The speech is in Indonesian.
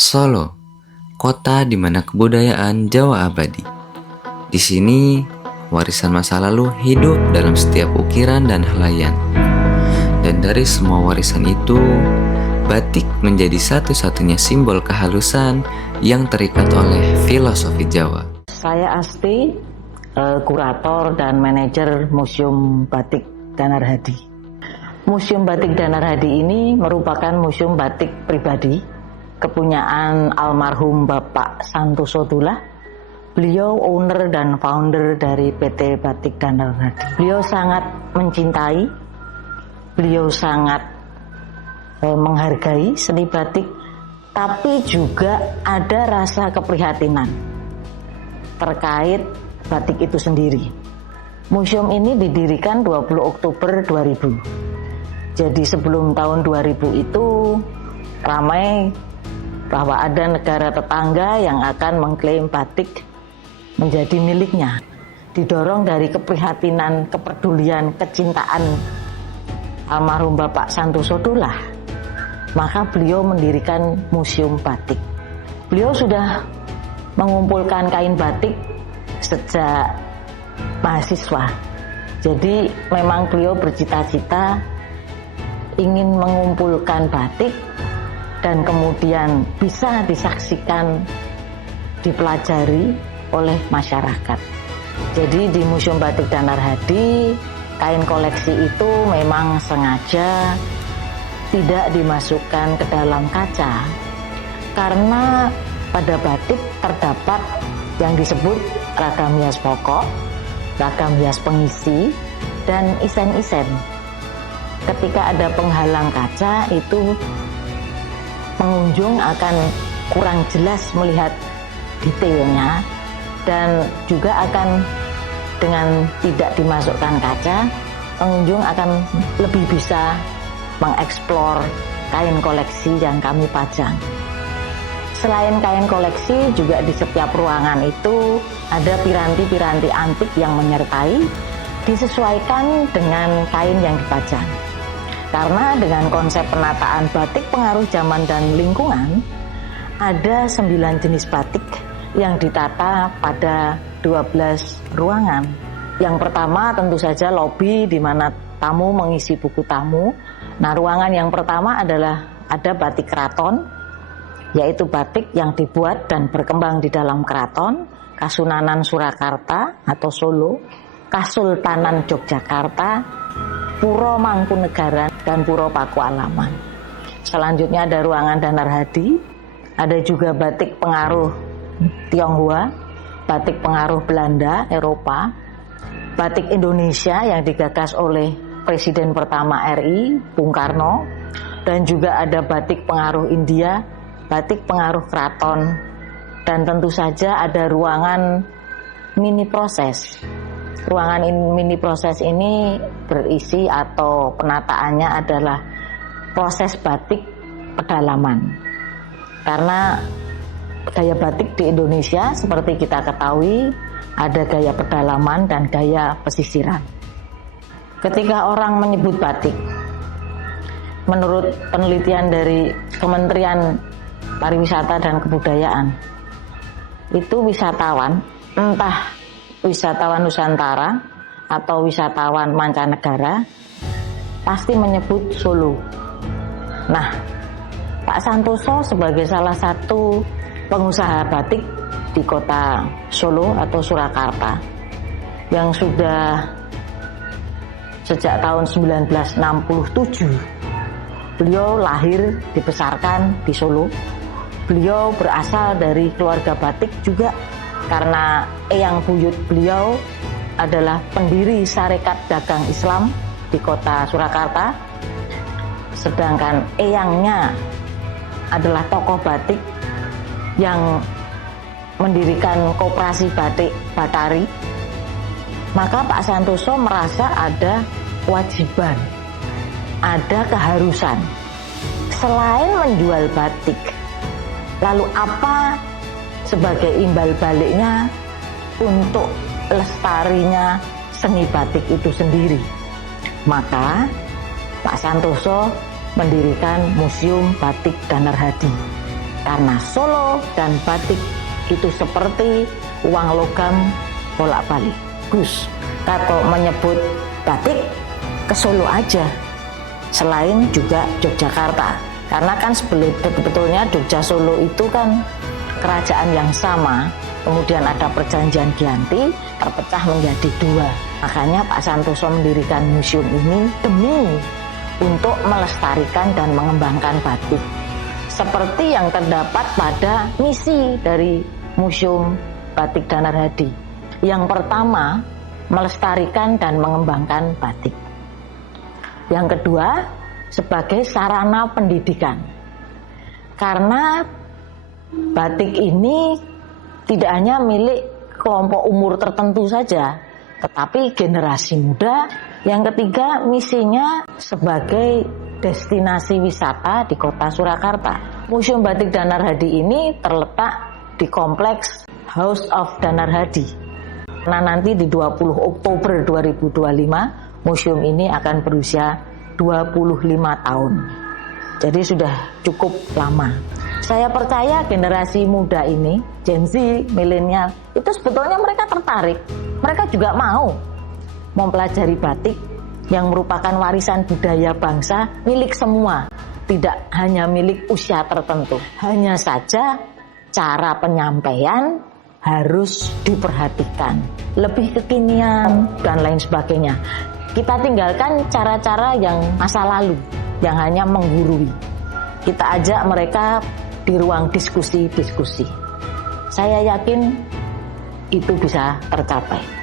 Solo, kota di mana kebudayaan Jawa abadi. Di sini, warisan masa lalu hidup dalam setiap ukiran dan helaian. Dan dari semua warisan itu, batik menjadi satu-satunya simbol kehalusan yang terikat oleh filosofi Jawa. Saya Asti, kurator dan manajer Museum Batik Danar Hadi. Museum Batik Danar Hadi ini merupakan museum batik pribadi kepunyaan almarhum Bapak Santoso Dullah. Beliau owner dan founder dari PT Batik Danar Hadi. Beliau sangat mencintai, beliau sangat menghargai seni batik, tapi juga ada rasa keprihatinan terkait batik itu sendiri. Museum ini didirikan 20 Oktober 2000. Jadi sebelum tahun 2000 itu ramai bahwa ada negara tetangga yang akan mengklaim batik menjadi miliknya. Didorong dari keprihatinan, kepedulian, kecintaan almarhum Bapak Santoso Dullah, maka beliau mendirikan Museum Batik. Beliau sudah mengumpulkan kain batik sejak mahasiswa. Jadi memang beliau bercita-cita ingin mengumpulkan batik dan kemudian bisa disaksikan, dipelajari oleh masyarakat. Jadi di Museum Batik Danar Hadi, kain koleksi itu memang sengaja tidak dimasukkan ke dalam kaca, karena pada batik terdapat yang disebut ragam hias pokok, ragam hias pengisi, dan isen-isen. Ketika ada penghalang kaca, itu pengunjung akan kurang jelas melihat detailnya, dan juga akan dengan tidak dimasukkan kaca, pengunjung akan lebih bisa mengeksplor kain koleksi yang kami pajang. Selain kain koleksi, juga di setiap ruangan itu ada piranti-piranti antik yang menyertai, disesuaikan dengan kain yang dipajang. Karena dengan konsep penataan batik pengaruh zaman dan lingkungan, ada 9 jenis batik yang ditata pada 12 ruangan. Yang pertama tentu saja lobi, di mana tamu mengisi buku tamu. Nah, ruangan yang pertama adalah ada batik keraton, yaitu batik yang dibuat dan berkembang di dalam keraton, Kasunanan Surakarta atau Solo, Kasultanan Yogyakarta, Puro Mangkunegaran, dan Puro Pakualaman. Selanjutnya ada ruangan Danar Hadi, ada juga batik pengaruh Tionghoa, batik pengaruh Belanda, Eropa, batik Indonesia yang digagas oleh Presiden pertama RI, Bung Karno, dan juga ada batik pengaruh India, batik pengaruh keraton, dan tentu saja ada ruangan mini proses. Ruangan mini proses ini berisi atau penataannya adalah proses batik pedalaman. Karena gaya batik di Indonesia seperti kita ketahui ada gaya pedalaman dan gaya pesisiran. Ketika orang menyebut batik, menurut penelitian dari Kementerian Pariwisata dan Kebudayaan, itu wisatawan, entah wisatawan Nusantara atau wisatawan mancanegara, pasti menyebut Solo. Nah, Pak Santoso sebagai salah satu pengusaha batik di kota Solo atau Surakarta, yang sudah sejak tahun 1967, beliau lahir dibesarkan di Solo. Beliau berasal dari keluarga batik juga, karena eyang buyut beliau adalah pendiri Sarekat Dagang Islam di kota Surakarta, sedangkan eyangnya adalah tokoh batik yang mendirikan koperasi batik Batari. Maka Pak Santoso merasa ada kewajiban, ada keharusan. Selain menjual batik, lalu apa sebagai imbal baliknya untuk lestarinya seni batik itu sendiri? Maka Pak Santoso mendirikan Museum Batik Danar Hadi. Karena Solo dan batik itu seperti uang logam bolak-balik. Gus, kalau menyebut batik ke Solo aja, selain juga Yogyakarta. Karena kan sebetulnya Jogja Solo itu kan kerajaan yang sama, kemudian ada perjanjian Giyanti, terpecah menjadi dua. Makanya Pak Santoso mendirikan museum ini demi untuk melestarikan dan mengembangkan batik. Seperti yang terdapat pada misi dari Museum Batik Danar Hadi. Yang pertama, melestarikan dan mengembangkan batik. Yang kedua, sebagai sarana pendidikan. Karena batik ini tidak hanya milik kelompok umur tertentu saja, tetapi generasi muda. Yang ketiga, misinya sebagai destinasi wisata di kota Surakarta. Museum Batik Danar Hadi ini terletak di kompleks House of Danar Hadi. Nah, nanti di 20 Oktober 2025, museum ini akan berusia 25 tahun. Jadi sudah cukup lama. Saya percaya generasi muda ini, Gen Z, milenial, itu sebetulnya mereka tertarik. Mereka juga mau mempelajari batik yang merupakan warisan budaya bangsa milik semua, tidak hanya milik usia tertentu. Hanya saja cara penyampaian harus diperhatikan, lebih kekinian dan lain sebagainya. Kita tinggalkan cara-cara yang masa lalu, yang hanya menggurui. Kita ajak mereka di ruang diskusi-diskusi. Saya yakin itu bisa tercapai.